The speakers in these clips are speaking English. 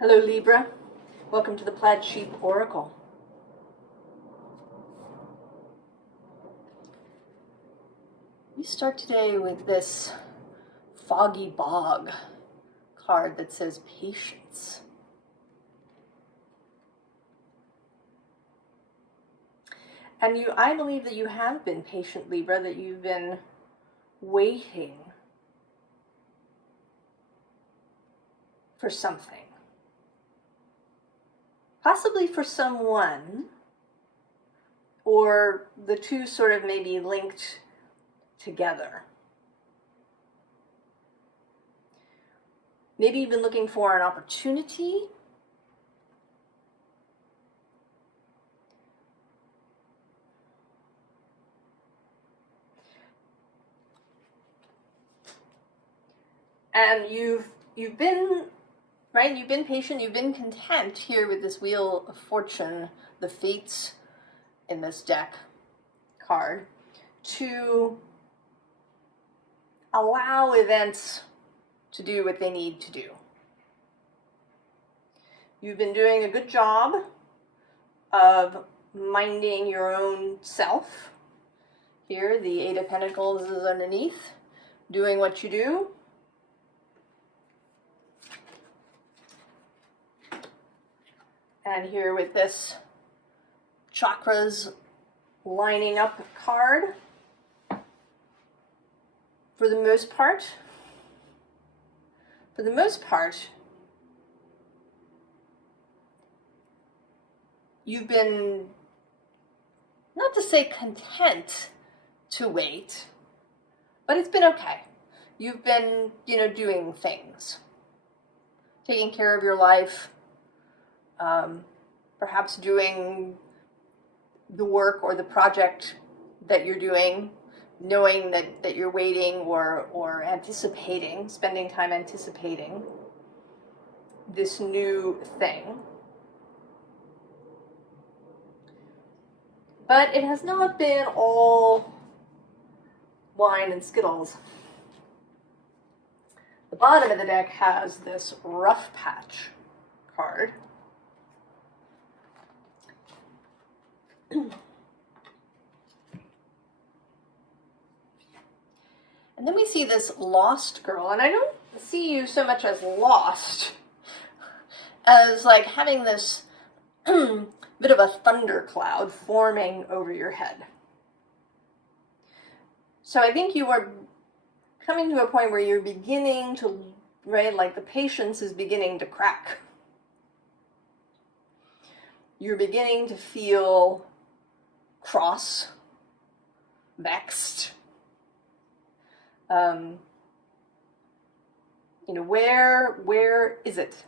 Hello Libra, welcome to the Plaid Sheep Oracle. We start today with this Foggy Bog card that says patience. And I believe that you have been patient, Libra, that you've been waiting for something. Possibly for someone, or the two sort of maybe linked together. Maybe you've been looking for an opportunity. And you've been right? You've been patient, you've been content here with this Wheel of Fortune, the Fates in this deck card, to allow events to do what they need to do. You've been doing a good job of minding your own self. Here, the Eight of Pentacles is underneath, doing what you do. And here with this chakras lining up card, for the most part, you've been, not to say content to wait, but it's been okay. You've been, doing things, taking care of your life, perhaps doing the work or the project that you're doing, knowing that you're waiting or anticipating, spending time anticipating this new thing. But it has not been all wine and Skittles. The bottom of the deck has this rough patch card. And then we see this lost girl, and I don't see you so much as lost as like having this bit of a thundercloud forming over your head. So I think you are coming to a point where you're beginning to, right, like the patience is beginning to crack. You're beginning to feel cross, vexed. Where is it?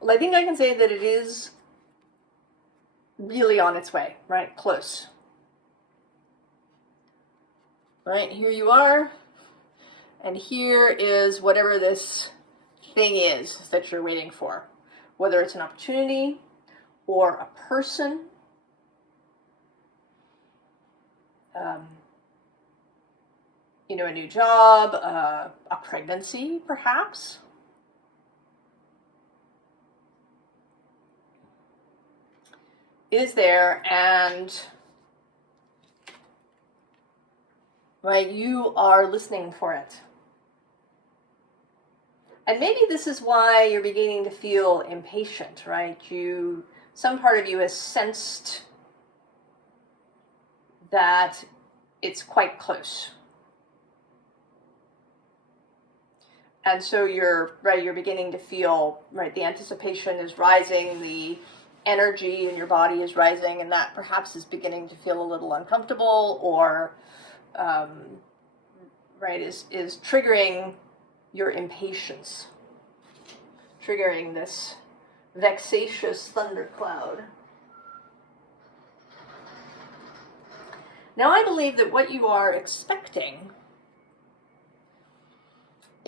Well, I think I can say that it is really on its way, right? Close. Right, here you are, and here is whatever this thing is that you're waiting for. Whether it's an opportunity or a person, a new job, a pregnancy, perhaps. It is there, and right, you are listening for it. And maybe this is why you're beginning to feel impatient, right? Some part of you has sensed that it's quite close. And so you're beginning to feel, right, the anticipation is rising, the energy in your body is rising, and that perhaps is beginning to feel a little uncomfortable or, is triggering your impatience, triggering this vexatious thundercloud. Now I believe that what you are expecting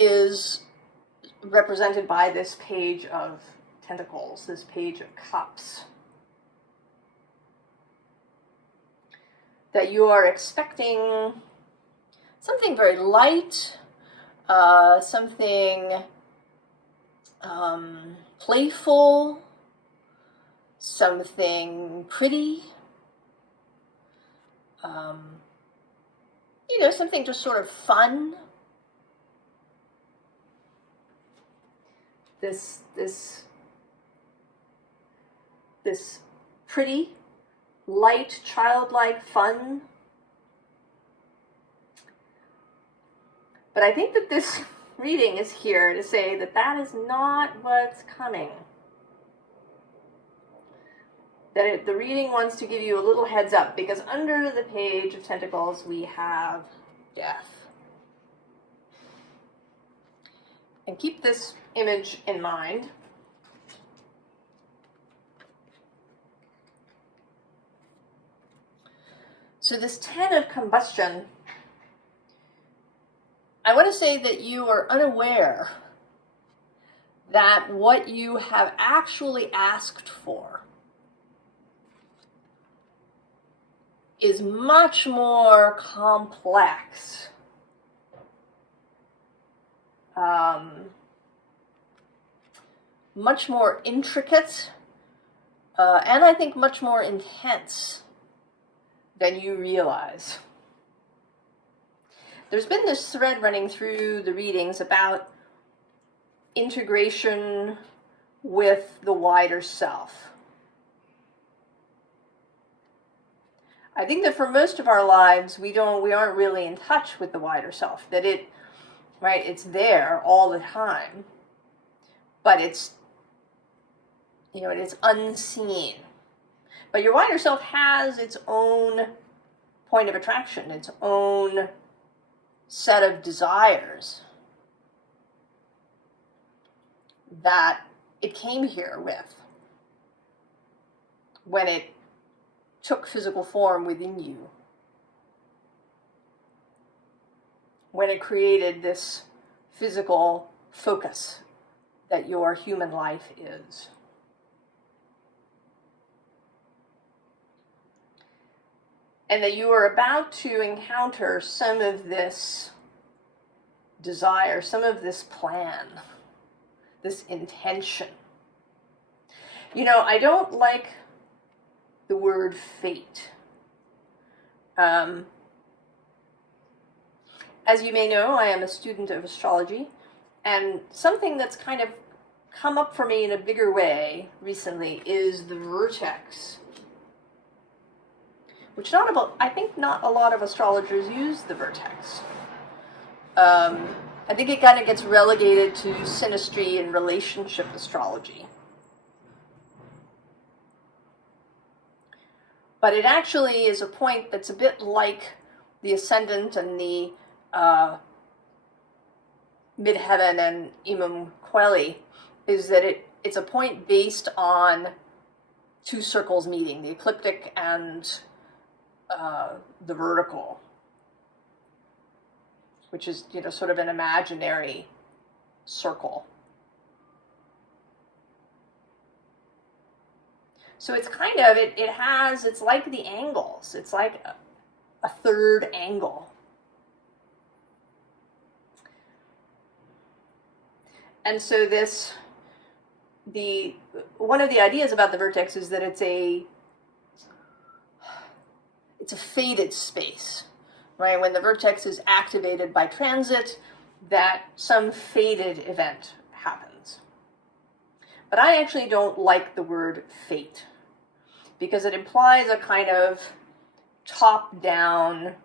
is represented by this Page of Pentacles, this Page of Cups. That you are expecting something very light, something playful, something pretty, something just sort of fun. This pretty, light, childlike fun. But I think that this reading is here to say that that is not what's coming. That the reading wants to give you a little heads up, because under the Page of Pentacles we have death. And keep this image in mind. So this 10 of combustion, I want to say that you are unaware that what you have actually asked for is much more complex, much more intricate, and I think much more intense than you realize. There's been this thread running through the readings about integration with the wider self. I think that for most of our lives, we aren't really in touch with the wider self. That it's there all the time, but it's unseen. But your wider self has its own point of attraction, its own set of desires that it came here with when it took physical form within you, when it created this physical focus that your human life is. And that you are about to encounter some of this desire, some of this plan, this intention. I don't like the word fate. As you may know, I am a student of astrology, and something that's kind of come up for me in a bigger way recently is the vertex. Which I think not a lot of astrologers use the vertex. I think it kind of gets relegated to synastry and relationship astrology. But it actually is a point that's a bit like the ascendant and the midheaven and Imam Kweli, is that it's a point based on two circles meeting, the ecliptic and the vertical, which is sort of an imaginary circle. So it's kind of it's like the angles. It's like a third angle. And so one of the ideas about the vertex is that it's a fated space, right? When the vertex is activated by transit, that some fated event happens. But I actually don't like the word fate, because it implies a kind of top-down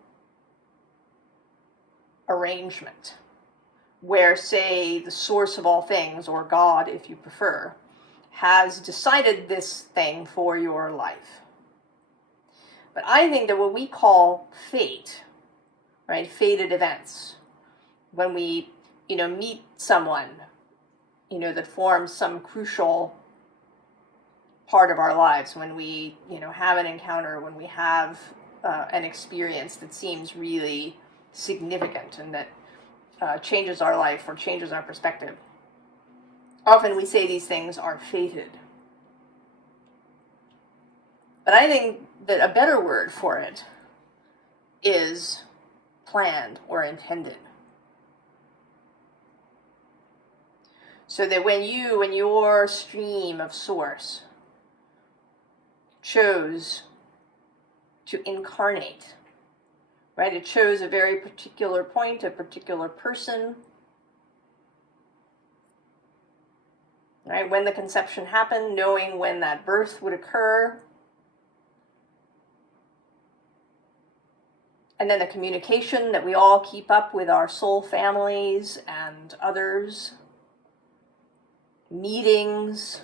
arrangement, where, say, the source of all things, or God if you prefer, has decided this thing for your life. But I think that what we call fate, right, fated events, when we, meet someone, that forms some crucial part of our lives, when we, have an encounter, when we have an experience that seems really significant and that changes our life or changes our perspective. Often we say these things are fated. But I think that a better word for it is planned or intended. So that when you and your stream of source chose to incarnate, right? It chose a very particular point, a particular person, right? When the conception happened, knowing when that birth would occur, and then the communication that we all keep up with our soul families and others, meetings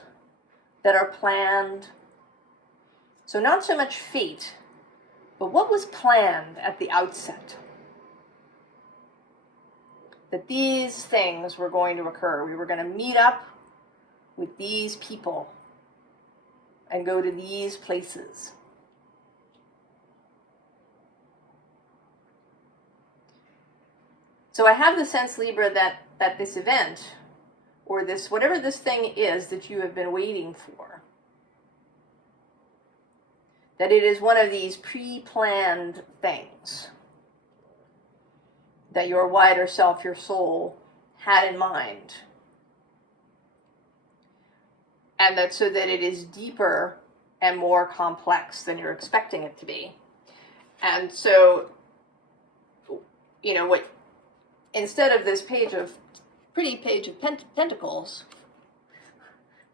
that are planned. So not so much fate, but what was planned at the outset? That these things were going to occur. We were going to meet up with these people and go to these places. So I have the sense, Libra, that this event, or this, whatever this thing is that you have been waiting for, that it is one of these pre-planned things that your wider self, your soul, had in mind. And that so that it is deeper and more complex than you're expecting it to be. And so, you know, what, instead of this pretty page of pentacles,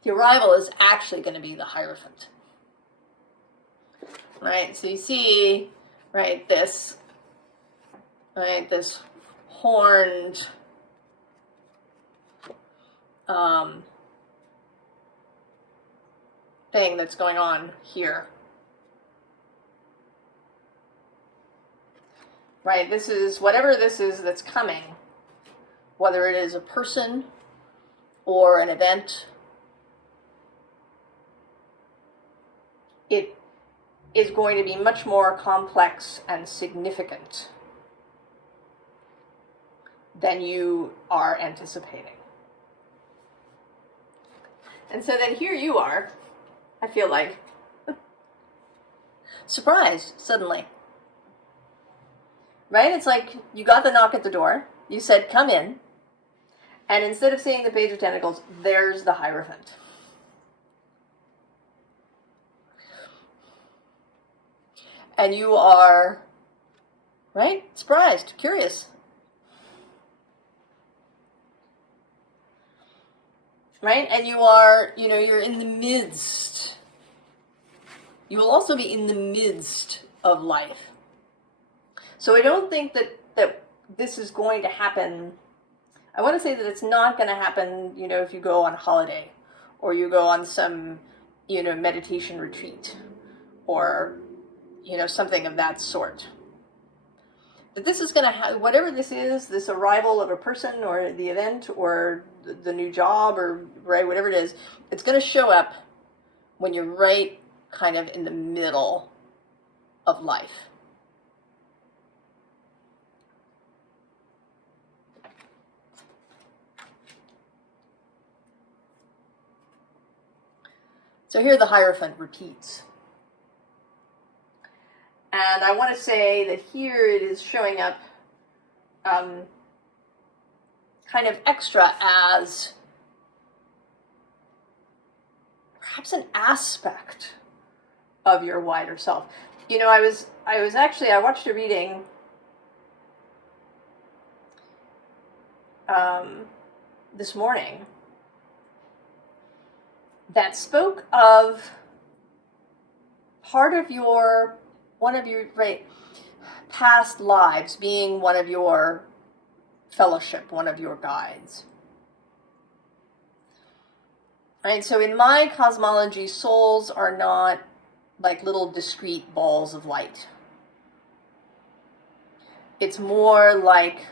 the arrival is actually going to be the Hierophant. Right? So you see, right, this horned thing that's going on here. Right? This is, whatever this is that's coming, whether it is a person or an event, it is going to be much more complex and significant than you are anticipating. And so then here you are, I feel like, surprised suddenly. Right? It's like you got the knock at the door, you said, come in, and instead of seeing the Page of Pentacles, there's the Hierophant. And you are, right, surprised, curious. Right? And you are, you know, you're in the midst. You will also be in the midst of life. So I don't think that this is going to happen. I want to say that it's not going to happen, you know, if you go on holiday or you go on some, you know, meditation retreat or, you know, something of that sort. That this is going to whatever this is, this arrival of a person or the event or the new job or, right, whatever it is, it's going to show up when you're right kind of in the middle of life. So here the Hierophant repeats. And I want to say that here it is showing up kind of extra as perhaps an aspect of your wider self. You know, I watched a reading this morning that spoke of one of your past lives being one of your fellowship, one of your guides. Right? So in my cosmology, souls are not like little discrete balls of light. It's more like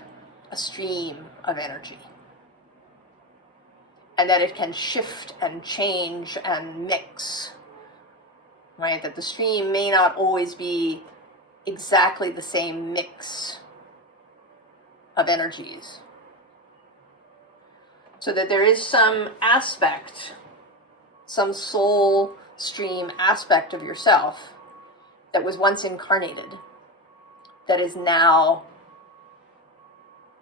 a stream of energy. And that it can shift and change and mix. Right? That the stream may not always be exactly the same mix of energies. So that there is some aspect, some soul stream aspect of yourself that was once incarnated, that is now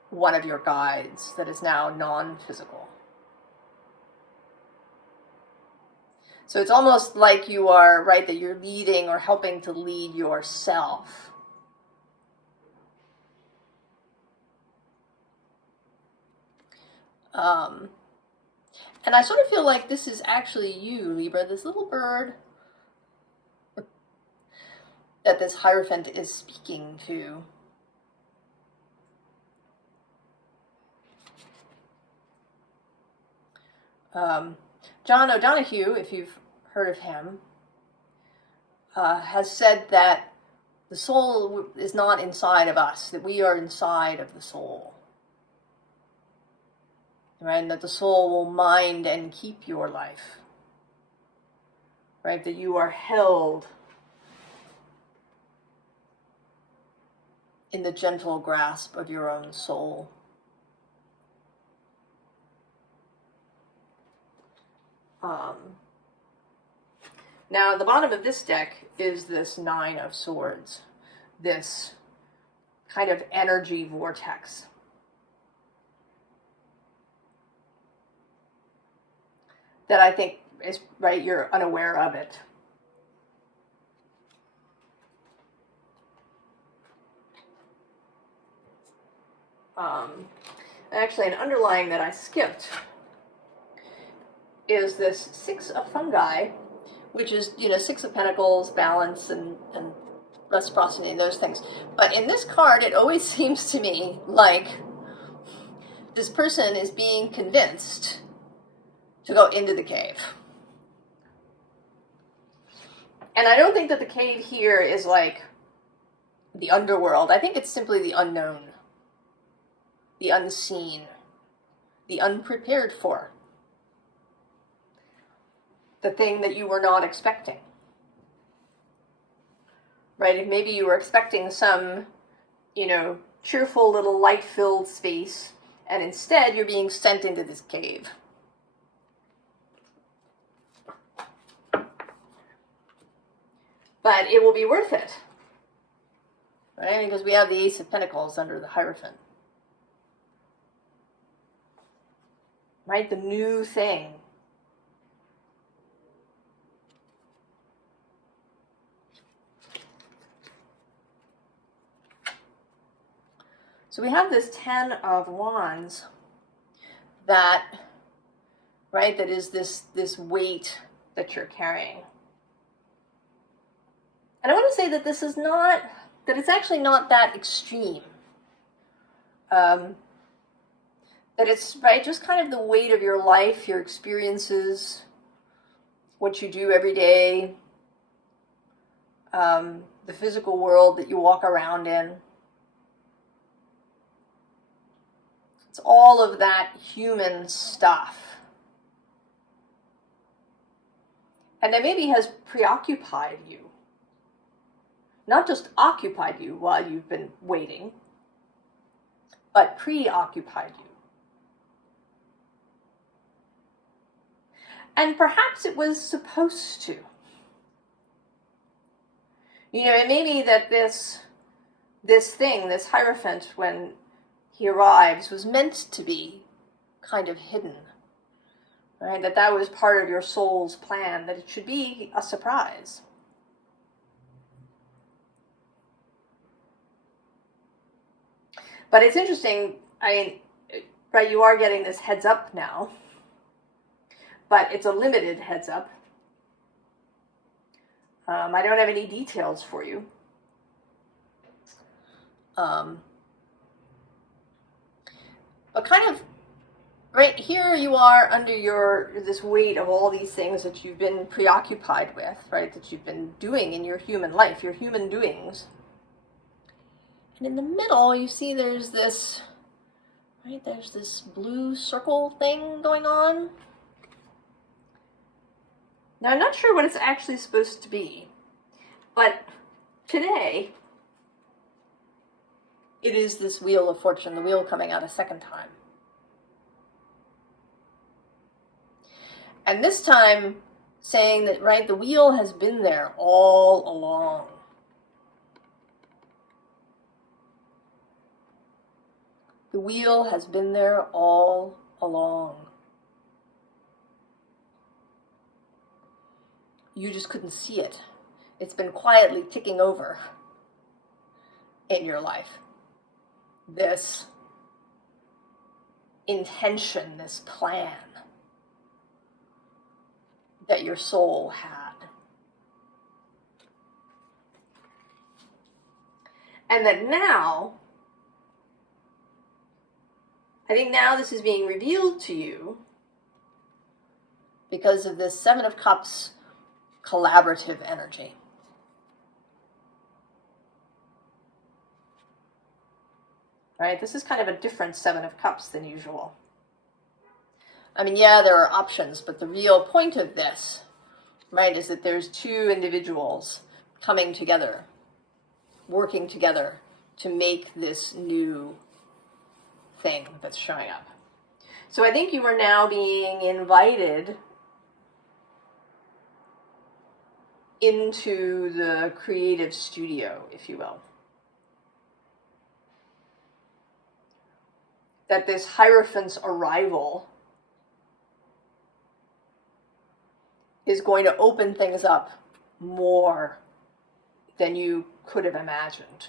one of your guides, that is now non-physical. So it's almost like you are, right, that you're leading or helping to lead yourself. And I sort of feel like this is actually you, Libra, this little bird that this Hierophant is speaking to. John O'Donohue, if you've heard of him, has said that the soul is not inside of us, that we are inside of the soul. Right? And that the soul will mind and keep your life. Right? That you are held in the gentle grasp of your own soul. Now, at the bottom of this deck is this Nine of Swords, this kind of energy vortex. That I think is, right, you're unaware of it. Actually, an underlying that I skipped is this Six of Fungi, which is, Six of Pentacles, balance, and reciprocity, and those things. But in this card, it always seems to me like this person is being convinced to go into the cave. And I don't think that the cave here is like the underworld. I think it's simply the unknown, the unseen, the unprepared for. The thing that you were not expecting. Right? If maybe you were expecting some, cheerful little light-filled space, and instead you're being sent into this cave. But it will be worth it. Right? Because we have the Ace of Pentacles under the Hierophant. Right? The new thing. So we have this Ten of Wands that, right, that is this weight that you're carrying. And I want to say that this is not, that it's actually not that extreme. That it's, right, just kind of the weight of your life, your experiences, what you do every day, the physical world that you walk around in. It's all of that human stuff. And that maybe has preoccupied you. Not just occupied you while you've been waiting, but preoccupied you. And perhaps it was supposed to. It may be that this thing, this Hierophant, when he arrives, was meant to be kind of hidden. Right? That was part of your soul's plan, that it should be a surprise. But it's interesting, right, you are getting this heads up now, but it's a limited heads up. I don't have any details for you. But kind of, right, here you are under this weight of all these things that you've been preoccupied with, right, that you've been doing in your human life, your human doings. And in the middle, you see there's this, right, there's this blue circle thing going on. Now, I'm not sure what it's actually supposed to be, but today, it is this Wheel of Fortune, the wheel coming out a second time. And this time, saying that, right, the wheel has been there all along. The wheel has been there all along. you just couldn't see it. It's been quietly ticking over in your life. This intention, this plan that your soul had. And that now, I think now this is being revealed to you because of this Seven of Cups collaborative energy. Right? This is kind of a different Seven of Cups than usual. I mean, yeah, there are options, but the real point of this, right, is that there's two individuals coming together, working together to make this new thing that's showing up. So I think you are now being invited into the creative studio, if you will. That this Hierophant's arrival is going to open things up more than you could have imagined.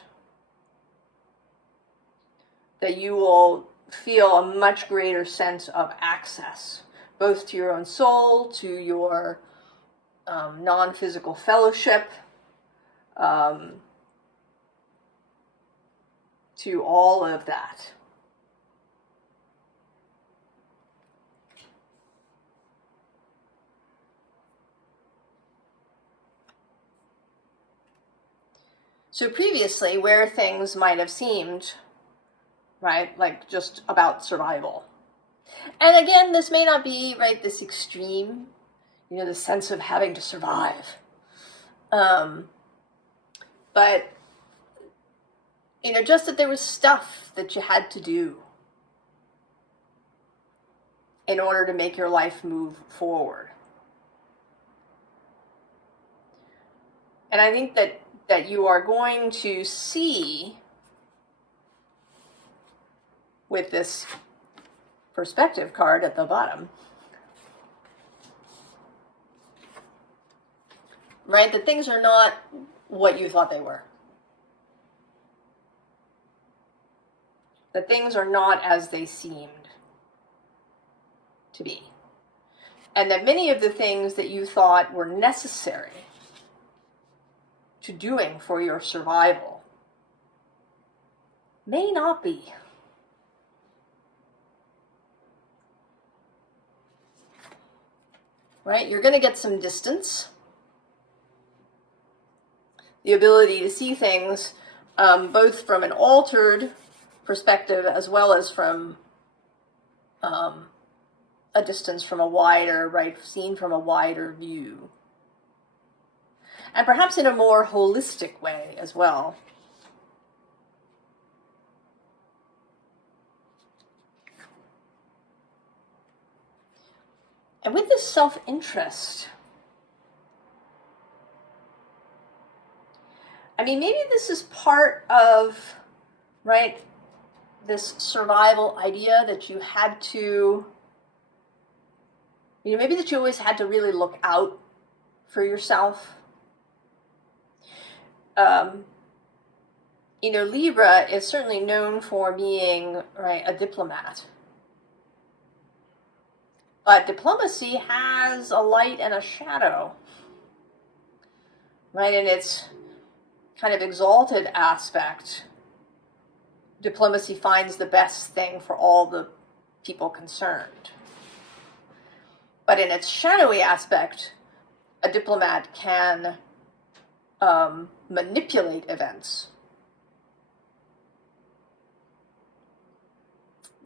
That you will feel a much greater sense of access, both to your own soul, to your non-physical fellowship, to all of that. So previously, where things might have seemed, right, like just about survival. And again, this may not be, right, this extreme, you know, the sense of having to survive. But, you know, just that there was stuff that you had to do in order to make your life move forward. And I think that you are going to see with this perspective card at the bottom, right, that things are not what you thought they were. That things are not as they seemed to be. And that many of the things that you thought were necessary to doing for your survival may not be. Right? You're going to get some distance. The ability to see things both from an altered perspective as well as from a distance from a wider, right, seen from a wider view. And perhaps in a more holistic way as well. And with this self-interest, I mean, maybe this is part of, right, this survival idea that you had to, you know, maybe that you always had to really look out for yourself. You know, Libra is certainly known for being, right, a diplomat. But diplomacy has a light and a shadow, right? In its kind of exalted aspect, diplomacy finds the best thing for all the people concerned. But in its shadowy aspect, a diplomat can manipulate events,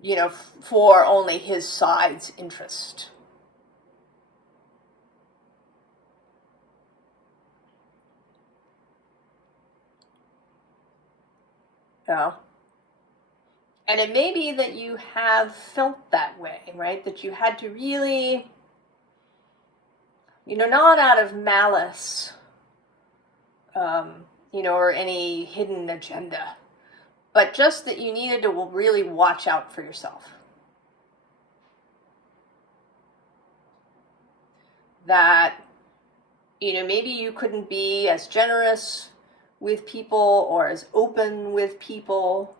you know, for only his side's interest. Yeah. And it may be that you have felt that way, right? That you had to really, you know, not out of malice, you know, or any hidden agenda, but just that you needed to really watch out for yourself. That You know, maybe you couldn't be as generous with people or as open with people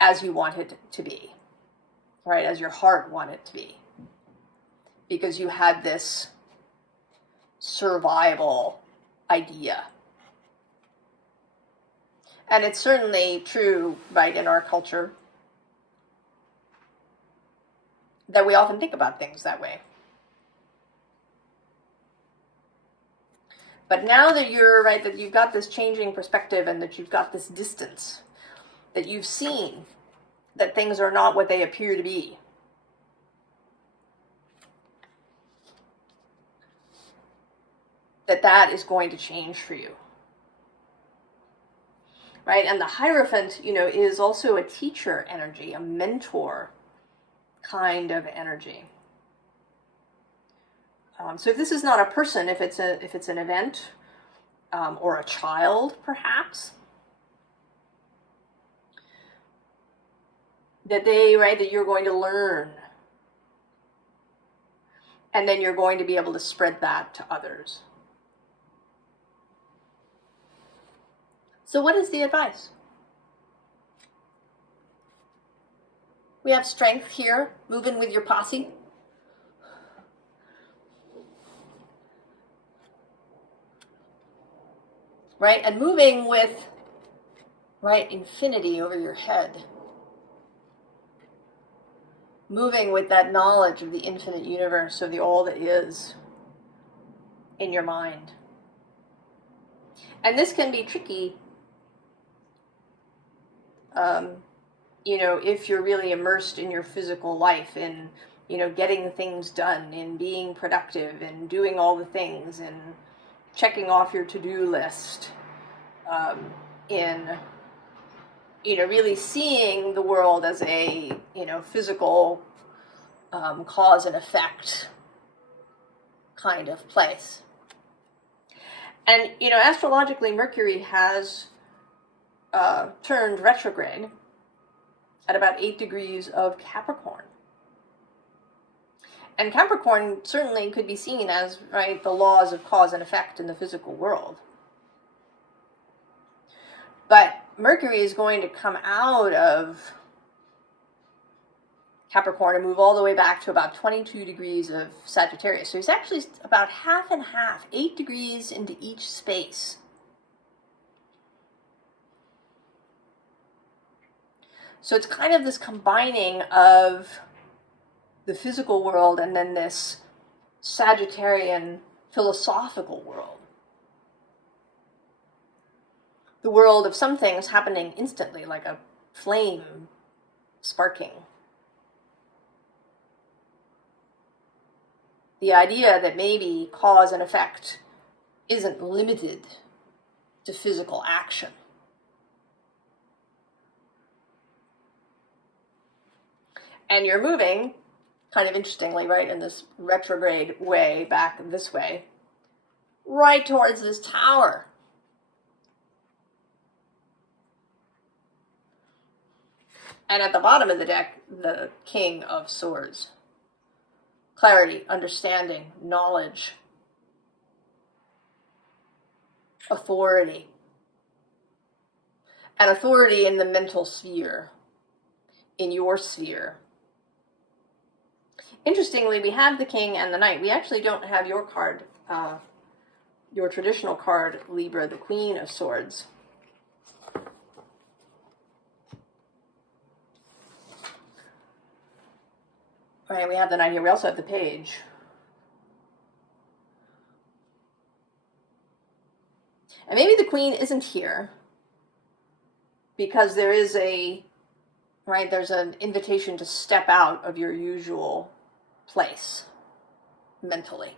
as you wanted to be, right? As your heart wanted to be. Because you had this survival idea. And it's certainly true, right, in our culture, that we often think about things that way. But now that you're, right, that you've got this changing perspective and that you've got this distance, that you've seen that things are not what they appear to be, that is going to change for you. Right? And the Hierophant, you know, is also a teacher energy, a mentor kind of energy. So if this is not a person, if it's an event or a child, perhaps, that you're going to learn, and then you're going to be able to spread that to others. So what is the advice? We have strength here, moving with your posse. Right? And moving with, right, infinity over your head. Moving with that knowledge of the infinite universe, of the all that is in your mind. And this can be tricky, you know, if you're really immersed in your physical life, in, you know, getting things done, in being productive, in doing all the things, in checking off your to-do list, in, you know, really seeing the world as a, you know, physical cause and effect kind of place. And, you know, astrologically, Mercury has turned retrograde at about 8 degrees of Capricorn. And Capricorn certainly could be seen as, right, the laws of cause and effect in the physical world. But Mercury is going to come out of Capricorn and move all the way back to about 22 degrees of Sagittarius. So he's actually about half and half, 8 degrees into each space. So it's kind of this combining of the physical world and then this Sagittarian philosophical world. The world of some things happening instantly, like a flame sparking. The idea that maybe cause and effect isn't limited to physical action. And you're moving, kind of interestingly, right, in this retrograde way, back this way, right towards this tower. And at the bottom of the deck, the King of Swords. Clarity, understanding, knowledge, authority. And authority in the mental sphere, in your sphere. Interestingly, we have the King and the Knight. We actually don't have your card, your traditional card, Libra, the Queen of Swords. All right, we have the Knight here. We also have the Page. And maybe the Queen isn't here because there is there's an invitation to step out of your usual place mentally.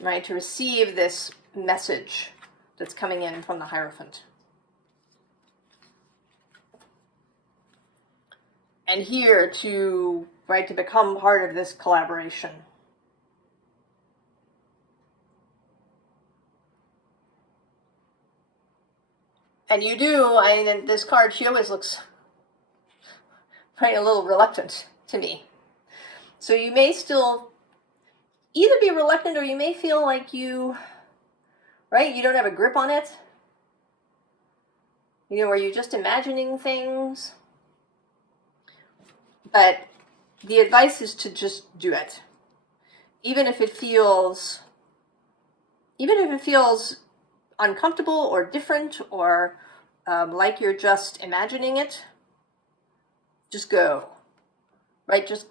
Right, to receive this message that's coming in from the Hierophant. And here to become part of this collaboration. And you do, in this card, she always looks a little reluctant to me. So you may still either be reluctant, or you may feel like you don't have a grip on it. Where you're just imagining things. But the advice is to just do it. Even if it feels uncomfortable or different, or like you're just imagining it, just go. Right? Just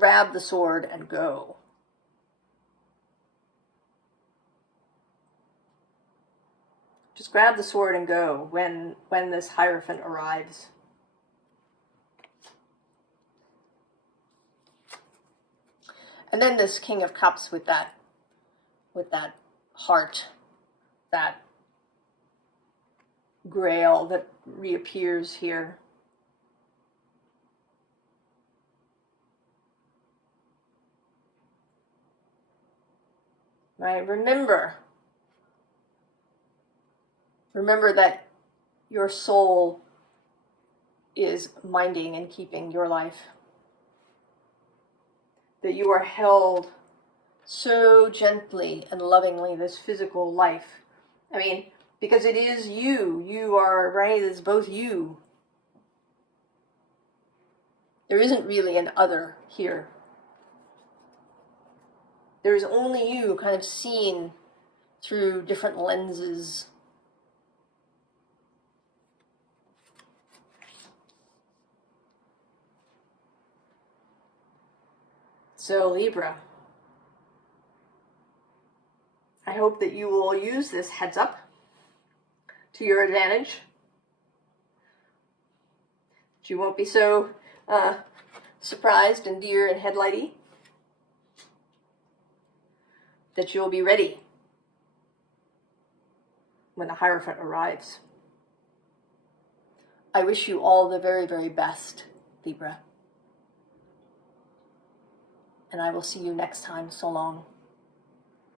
grab the sword and go. Just grab the sword and go when this Hierophant arrives. And then this King of Cups with that heart, that grail that reappears here. Right? Remember that your soul is minding and keeping your life. That you are held so gently and lovingly, this physical life. I mean, because it is you. You are, right? It's both you. There isn't really an other here. There is only you, kind of seen through different lenses. So, Libra, I hope that you will use this heads up to your advantage. That you won't be so surprised and deer and headlighty. That you'll be ready when the Hierophant arrives. I wish you all the very, very best, Libra. And I will see you next time. So long.